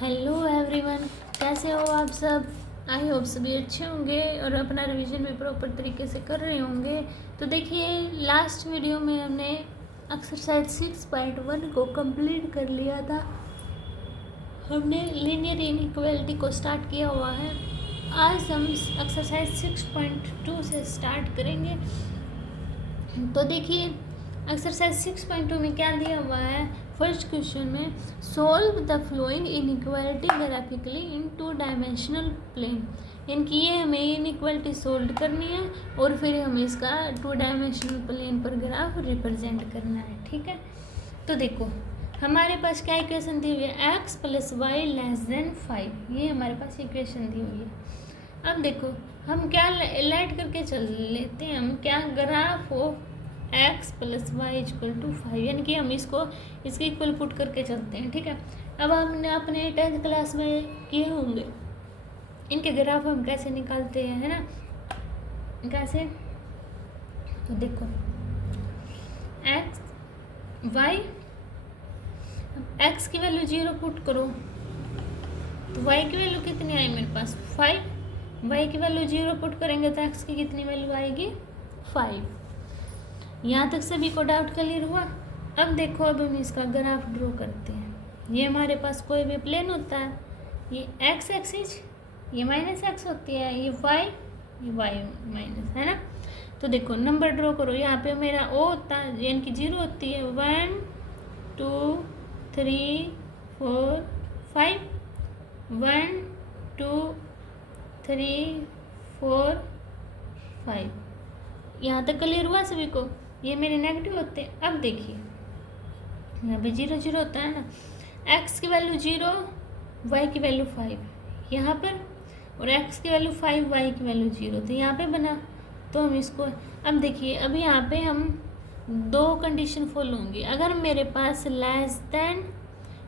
Hello everyone, कैसे हो आप सब। आई होप सभी अच्छे होंगे और अपना रिवीजन भी प्रॉपर तरीके से कर रहे होंगे। तो देखिए, लास्ट वीडियो में हमने एक्सरसाइज 6.1 को कंप्लीट कर लिया था। हमने लीनियर इनइक्वालिटी को स्टार्ट किया हुआ है। आज हम एक्सरसाइज 6.2 से स्टार्ट करेंगे। तो देखिए, एक्सरसाइज 6.2 में क्या दिया हुआ है। फर्स्ट क्वेश्चन में solve the following inequality graphically in 2 dimensional plane. इनकी ये हमें इनइक्वालिटी सोल्व करनी है और फिर हमें इसका 2 डायमेंशनल प्लेन पर ग्राफ रिप्रेजेंट करना है। ठीक है, तो देखो हमारे पास क्या इक्वेशन दी हुई है, x + y < 5। ये हमारे पास इक्वेशन दी हुई है। अब देखो हम क्या लाइट करके चल लेते हैं, हम क्या ग्राफ हो x + y = 5, यानी कि हम इसको इसके इक्वल पुट करके चलते हैं। ठीक है, अब हमने अपने 10th क्लास में किए होंगे इनके ग्राफ हम कैसे निकालते हैं, है ना। कैसे, तो देखो x y, x की वैल्यू 0 पुट करो तो y की वैल्यू कितनी आई मेरे पास 5। y की वैल्यू 0 पुट करेंगे तो x की कितनी वैल्यू आएगी 5। यहाँ तक सभी को डाउट क्लियर हुआ। अब देखो, अब हम इसका ग्राफ ड्रॉ करते हैं। ये हमारे पास कोई भी प्लेन होता है, ये x एक्सिस, ये -x होती है, ये y माइनस, है ना। तो देखो नंबर ड्रॉ करो, यहाँ पे मेरा o होता है यानी कि 0 होती है, 1 2 3 4 5, 1 2 3 4 5। यहाँ तक क्लियर हुआ सभी को। ये मेरे नेगेटिव होते हैं। अब देखिए यहाँ पे 0 0 होता है ना, x की वैल्यू 0, y की वैल्यू 5 यहाँ पर, और x की वैल्यू 5, y की वैल्यू 0, तो यहाँ पे बना। तो हम इसको अब देखिए, अब यहाँ पे हम 2 कंडीशन फॉलो होंगी। अगर मेरे पास लेस देन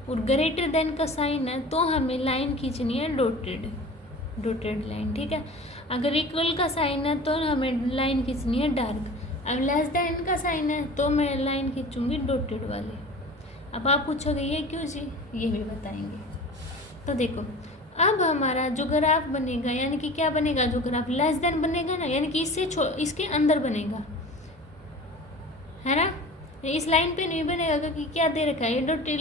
और ग्रेटर देन का साइन है तो हमें लाइन खींचनी है डॉटेड लाइन। ठीक है, अगर इक्वल का साइन है तो हमें लाइन खींचनी है डार्क। अब लेस देन का साइन है तो मैं लाइन खींचूंगी डॉटेड वाली। अब आप पूछोगे ये क्यों जी, ये भी बताएंगे। तो देखो अब हमारा जो ग्राफ बनेगा, यानी कि क्या बनेगा, जो ग्राफ लेस देन बनेगा ना, यानी कि इसके अंदर बनेगा, है ना। इस लाइन पे नहीं बनेगा क्योंकि क्या दे रखा है, ये डॉटेड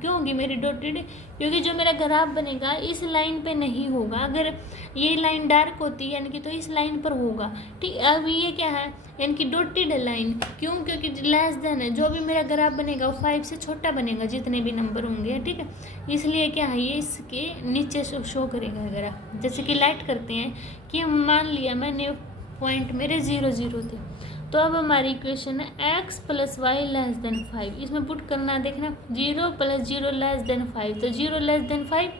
क्यों होगी मेरी डॉटेड, क्योंकि जो मेरा ग्राफ बनेगा इस लाइन पे नहीं होगा। अगर ये लाइन डार्क होती है यानी कि तो इस लाइन पर होगा। ठीक, अब ये क्या है, यानी कि डॉटेड लाइन, क्यों, क्योंकि लेस देन है। जो भी मेरा ग्राफ बनेगा वो 5 से छोटा बनेगा जितने भी नंबर होंगे। ठीक है, इसलिए क्या है, ये इसके नीचे शो करेगा ग्राफ। जैसे कि लाइट करते हैं कि हम मान लिया मैंने पॉइंट मेरे 0 0 थे, तो अब हमारी इक्वेशन है x + y < 5। इसमें पुट करना, देखना 0 + 0 < 5, तो 0 < 5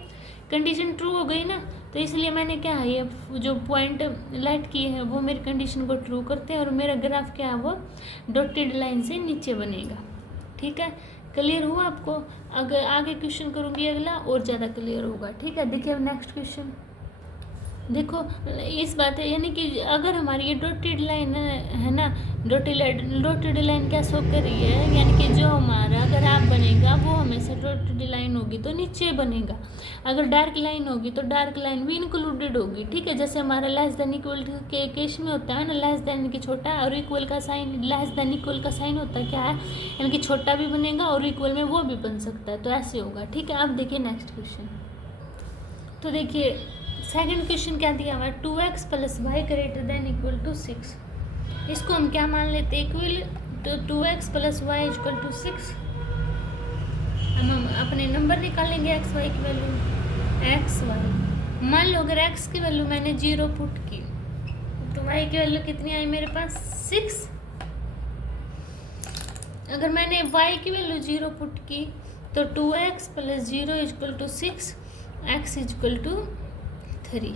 कंडीशन ट्रू हो गई ना। तो इसलिए मैंने क्या है, ये जो पॉइंट लाइट किए हैं वो मेरी कंडीशन को ट्रू करते हैं और मेरा ग्राफ क्या है, वो डॉटेड लाइन से नीचे बनेगा। ठीक है, क्लियर हुआ आपको। अगर आगे क्वेश्चन करूँगी अगला और ज़्यादा क्लियर होगा। ठीक है, देखिए अब नेक्स्ट क्वेश्चन देखो, इस बात है यानी कि अगर हमारी ये डॉटेड लाइन है ना, डॉटेड लाइन क्या शो कर रही है, यानी कि जो हमारा ग्राफ बनेगा वो हमेशा डॉटेड लाइन होगी तो नीचे बनेगा। अगर डार्क लाइन होगी तो डार्क लाइन भी इंक्लूडेड होगी। ठीक है, जैसे हमारा लेस देन इक्वल के केस में होता है ना, लेस देन की छोटा और इक्वल का साइन, लेस देन इक्वल का साइन होता है क्या है, यानी कि छोटा भी बनेगा और इक्वल में वो भी बन सकता है, तो ऐसे होगा। ठीक है, अब देखिए नेक्स्ट क्वेश्चन। तो देखिए सेकंड क्वेश्चन क्या दिया हुआ है, 2x + y > 6। इसको हम क्या मान लेते हैं, इक्वल, तो 2x + y = 6। हम अपने नंबर निकालेंगे x y की वैल्यू, x y। मान लो अगर x की वैल्यू मैंने 0 पुट की तो y की वैल्यू कितनी आई मेरे पास 6। अगर मैंने y की वैल्यू 0 पुट की तो 2x + 0 = 6, x = 3।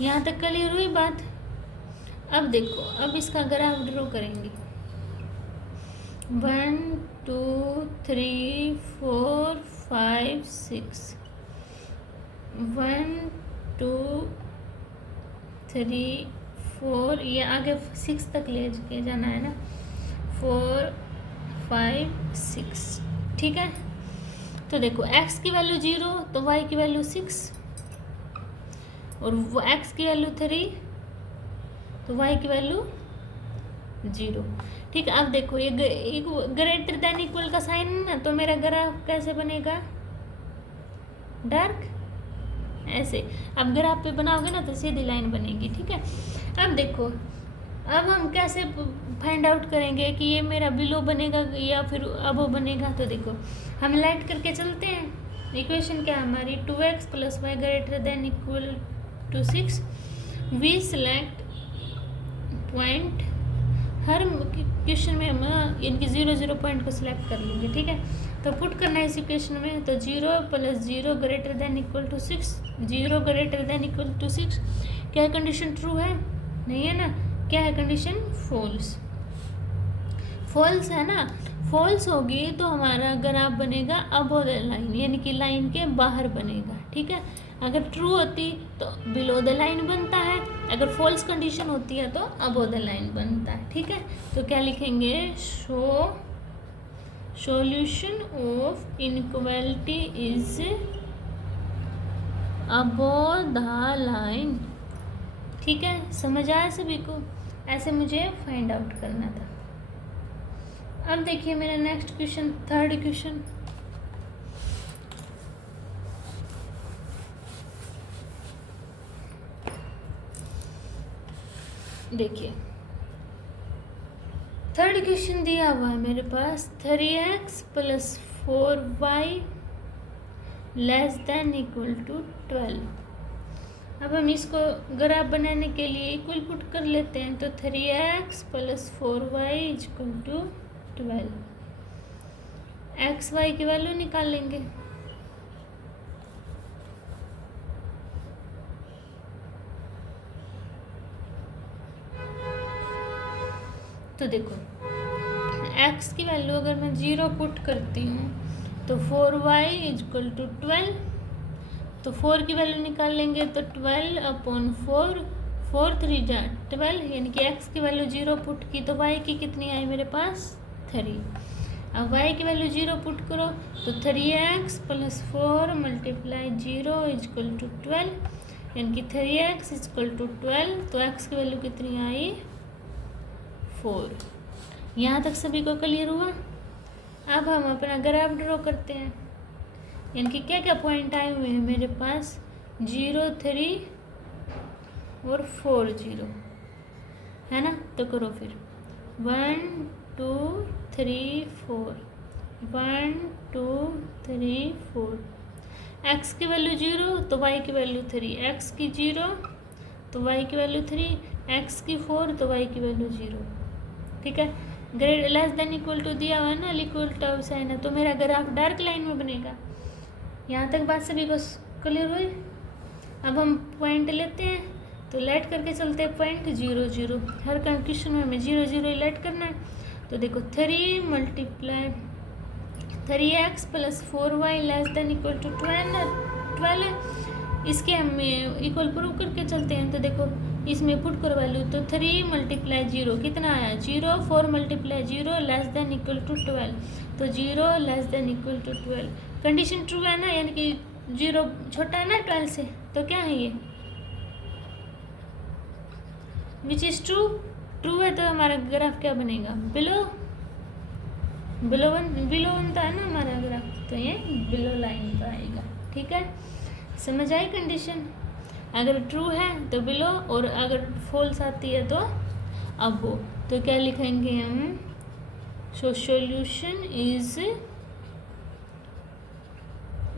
यहाँ तक क्लियर हुई बात। अब देखो, अब इसका ग्राफ ड्रॉ करेंगे, 1 2 3 4 5 6, 1 2 3 4, ये आगे 6 तक ले के जाना है ना, 4 5 6। ठीक है, तो देखो x की वैल्यू 0 तो y की वैल्यू 6 और वो x की वैल्यू 3 तो y की वैल्यू 0। ठीक है, अब देखो ये ग्रेटर देन इक्वल का साइन है ना, तो मेरा ग्राफ कैसे बनेगा, डार्क ऐसे। अब ग्राफ पे बनाओगे ना तो सीधी लाइन बनेगी। ठीक है, अब देखो अब हम कैसे फाइंड आउट करेंगे कि ये मेरा बिलो बनेगा या फिर अबो बनेगा। तो देखो हम लाइट करके चलते हैं। इक्वेशन क्या है हमारी, 2x + y greater than equal to 6। We select point, हर क्वेश्चन में हम इनकी 0 0 पॉइंट को सिलेक्ट कर लेंगे। ठीक है, तो पुट करना है इस इक्वेशन में। तो 0 + 0 greater than equal to 6, 0 greater than equal to 6। क्या कंडीशन ट्रू है, नहीं है ना, क्या है कंडीशन, फॉल्स। फॉल्स है ना, फॉल्स होगी तो हमारा ग्राफ बनेगा अबव द लाइन, यानी कि लाइन के बाहर बनेगा। ठीक है, अगर ट्रू होती तो बिलो द लाइन बनता है, अगर फॉल्स कंडीशन होती है तो अबव द लाइन बनता है। ठीक है, तो क्या लिखेंगे, show solution of inequality is above the line. ठीक है, समझ आया सभी को, ऐसे मुझे फाइंड आउट करना था। अब देखिए मेरा नेक्स्ट क्वेश्चन, थर्ड क्वेश्चन। देखिए थर्ड क्वेश्चन दिया हुआ है मेरे पास, 3x + 4y ≤ 12। अब हम इसको ग्राफ बनाने के लिए इक्वल पुट कर लेते हैं। तो 3x + 4y = 12। एक्स वाई की वैल्यू निकालेंगे। तो देखो x की वैल्यू अगर मैं 0 पुट करती हूँ तो 4y = 12। तो 4 की वैल्यू निकाल लेंगे तो 12/4, 4 3 जा 12, यानी कि x की वैल्यू 0 पुट की तो y की कितनी आई मेरे पास, 3। अब y की वैल्यू 0 पुट करो तो 3x + 4 × 0 = 12, यानी कि 3x = 12। तो x की वैल्यू कितनी आई, 4। यहाँ तक सभी को क्लियर हुआ। अब हम अपना ग्राफ ड्रॉ करते हैं, यानी कि क्या क्या पॉइंट आए हुए हैं मेरे पास, 0 3 और 4 0 है ना। तो करो फिर 1 2 3 4, 1 2 3 4। x की वैल्यू 0 तो y की वैल्यू 3, x की 0 तो y की वैल्यू 3, x की 4 तो y की वैल्यू 0। ठीक है, ग्रेड लेस देन इक्वल टू दिया हुआ है ना, इक्वल टू साइन है, तो मेरा ग्राफ डार्क लाइन में बनेगा। यहाँ तक बात सभी को क्लियर हुई। अब हम पॉइंट लेते हैं, तो लाइट करके चलते हैं पॉइंट 0 0। हर क्वेश्चन में हमें 0 0 लाइट करना है। तो देखो 3 × 3x + 4y ≤ 12 है। इसके हम इक्वल प्रूव करके चलते हैं। तो देखो इसमें पुट करो वैल्यू, तो 3 × 0 कितना आया, 0, 4 × 0 ≤ 12, तो 0 ≤ 12। कंडीशन ट्रू है ना, यानी कि 0 छोटा है ना 12 से, तो क्या है ये, विच इज ट्रू, ट्रू है। तो हमारा ग्राफ क्या बनेगा, बिलो बनता है ना हमारा ग्राफ, तो ये बिलो लाइन पर आएगा। ठीक है, समझ आई कंडीशन। अगर ट्रू है तो बिलो, और अगर फॉल्स आती है तो अबो। तो क्या लिखेंगे हम, so solution is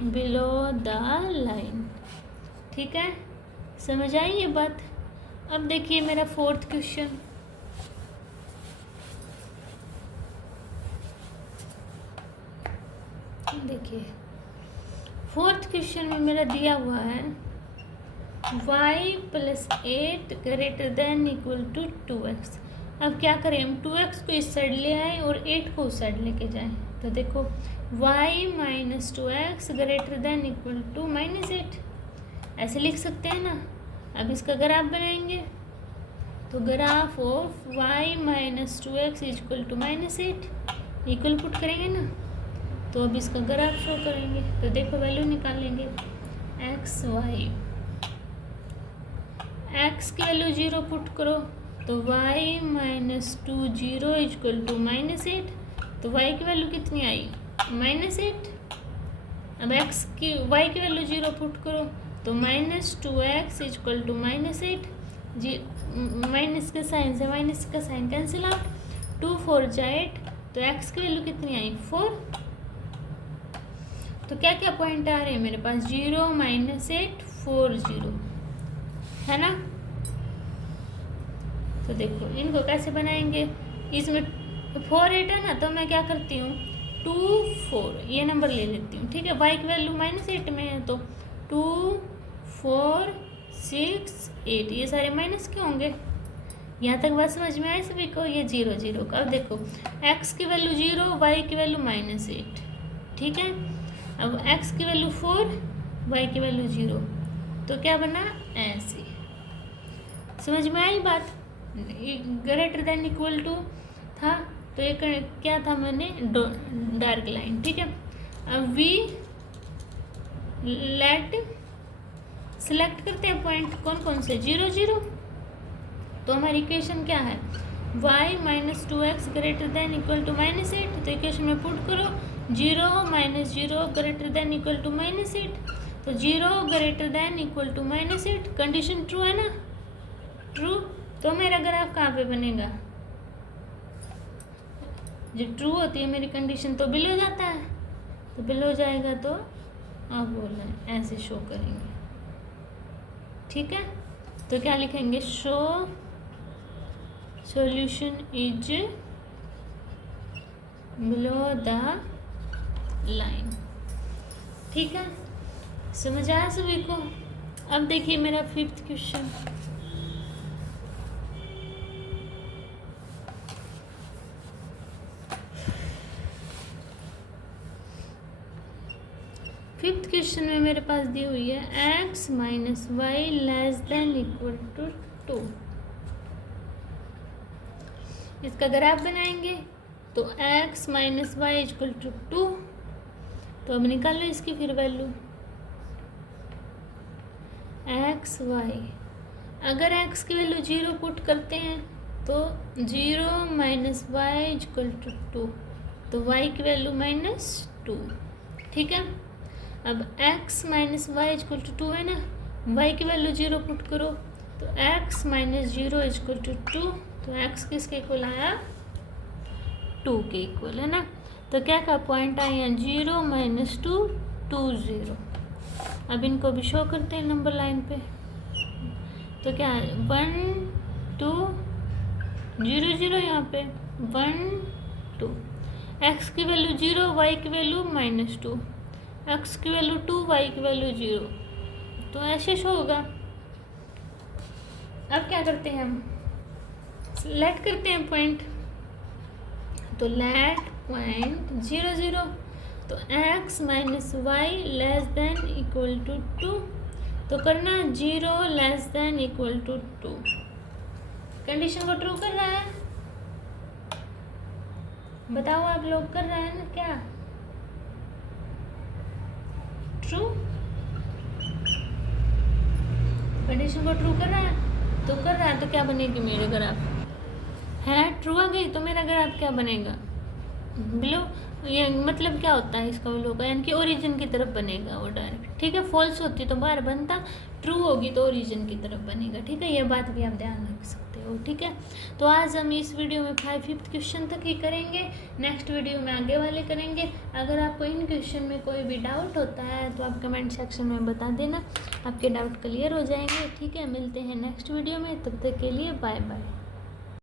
below the line. ठीक है, समझ आई ये बात। अब देखिए मेरा फोर्थ क्वेश्चन। देखिए फोर्थ क्वेश्चन में मेरा दिया हुआ है y + 8 > 2x। अब क्या करें, हम 2x को इस साइड ले आए और 8 को उस साइड लेके जाएं। तो देखो y - 2x > -8, ऐसे लिख सकते हैं ना। अब इसका ग्राफ बनाएंगे, तो graph of y - 2x = -8 equal put करेंगे ना। तो अब इसका ग्राफ शो करेंगे। तो देखो वैल्यू निकालेंगे एक्स वाई, एक्स की वैल्यू 0 पुट करो तो y माइनस 2 0 इजक्वल टू -8। तो y की वैल्यू कितनी आई -8। अब x की y की वैल्यू 0 पुट करो तो -2x इजक्वल टू -8। जी माइनस के साइन से माइनस का साइन कैंसिल आउट, 2 4 जा 8। तो x की वैल्यू कितनी आई 4। तो क्या क्या पॉइंट आ रहे हैं मेरे पास 0 -8 4 0 है ना। तो देखो इनको कैसे बनाएंगे, इसमें 4 8 है ना, तो मैं क्या करती हूँ 2 4 ये नंबर ले लेती हूँ, ठीक है। y की वैल्यू -8 में है तो 2 4 6 8 ये सारे माइनस के होंगे। यहाँ तक बात समझ में आए सभी को। ये 0 0 का। अब देखो x की वैल्यू 0 y की वैल्यू -8, ठीक है। अब x की वैल्यू 4 y की वैल्यू 0, तो क्या बना ऐसे। समझ में आई बात। ग्रेटर देन इक्वल टू था तो ये क्या था मैंने डार्क लाइन, ठीक है। अब वी लेट सिलेक्ट करते हैं पॉइंट कौन कौन से 0 0। तो हमारी इक्वेशन क्या है y minus 2x greater than equal to -8। तो इक्वेशन में पुट करो 0 -0 ग्रेटर देन इक्वल टू -8। तो 0 greater than equal to -8 condition true है ना, ट्रू। तो मेरा ग्राफ कहाँ पे बनेगा, जब ट्रू होती है मेरी कंडीशन तो बिलो जाता है। तो बिलो जाएगा तो आप बोल रहे हैं ऐसे शो करेंगे, ठीक है। तो क्या लिखेंगे show solution is below the line, ठीक है। समझ आया सभी को। अब देखिए मेरा 5th क्वेश्चन। फिफ्थ क्वेश्चन में मेरे पास दी हुई है x minus Y less than equal to 2। इसका ग्राफ बनाएंगे तो x minus Y equal to 2। तो अब निकाल लो इसकी फिर वैल्यू x वाई। अगर x की वैल्यू 0 पुट करते हैं तो 0 माइनस वाई इक्वल टू 2। तो y की वैल्यू -2, ठीक है। अब x minus Y equal to 2 है ना, y की वैल्यू 0 पुट करो तो x माइनस 0 इक्वल टू 2। तो x किसके इक्वल आया 2 के इक्वल है ना। तो क्या क्या पॉइंट आए हैं 0 -2 2 0। अब इनको भी शो करते हैं नंबर लाइन पे। तो क्या है 1 2 0 0 यहाँ पे 1 2। x की वैल्यू 0 y की वैल्यू -2, x की वैल्यू 2 y की वैल्यू 0। तो ऐसे शो होगा। अब क्या करते हैं हम लेट करते हैं पॉइंट। तो लेट पॉइंट 0 0। तो x minus Y less than equal to 2। तो करना 0 less than equal to 2। Condition को ट्रू कर रहा है, बताओ आप लोग कर रहे हैं ना क्या ट्रू। कंडीशन को ट्रू कर रहा है तो कर रहा है तो क्या बनेगी मेरे ग्राफ है ना ट्रू आ गई। तो मेरा ग्राफ क्या बनेगा बिलो। ये मतलब क्या होता है इसका बिलो का, यानी कि ओरिजिन की तरफ बनेगा वो डायरेक्ट, ठीक है। फॉल्स होती तो बाहर बनता, ट्रू होगी तो ओरिजिन की तरफ बनेगा, ठीक है। ये बात भी आप ध्यान रख सकते हो, ठीक है। तो आज हम इस वीडियो में 5th क्वेश्चन तक ही करेंगे, नेक्स्ट वीडियो में आगे वाले करेंगे। अगर आपको इन क्वेश्चन में कोई भी डाउट होता है तो आप कमेंट सेक्शन में बता देना, आपके डाउट क्लियर हो जाएंगे, ठीक है। मिलते हैं नेक्स्ट वीडियो में, तब तक के लिए बाय बाय।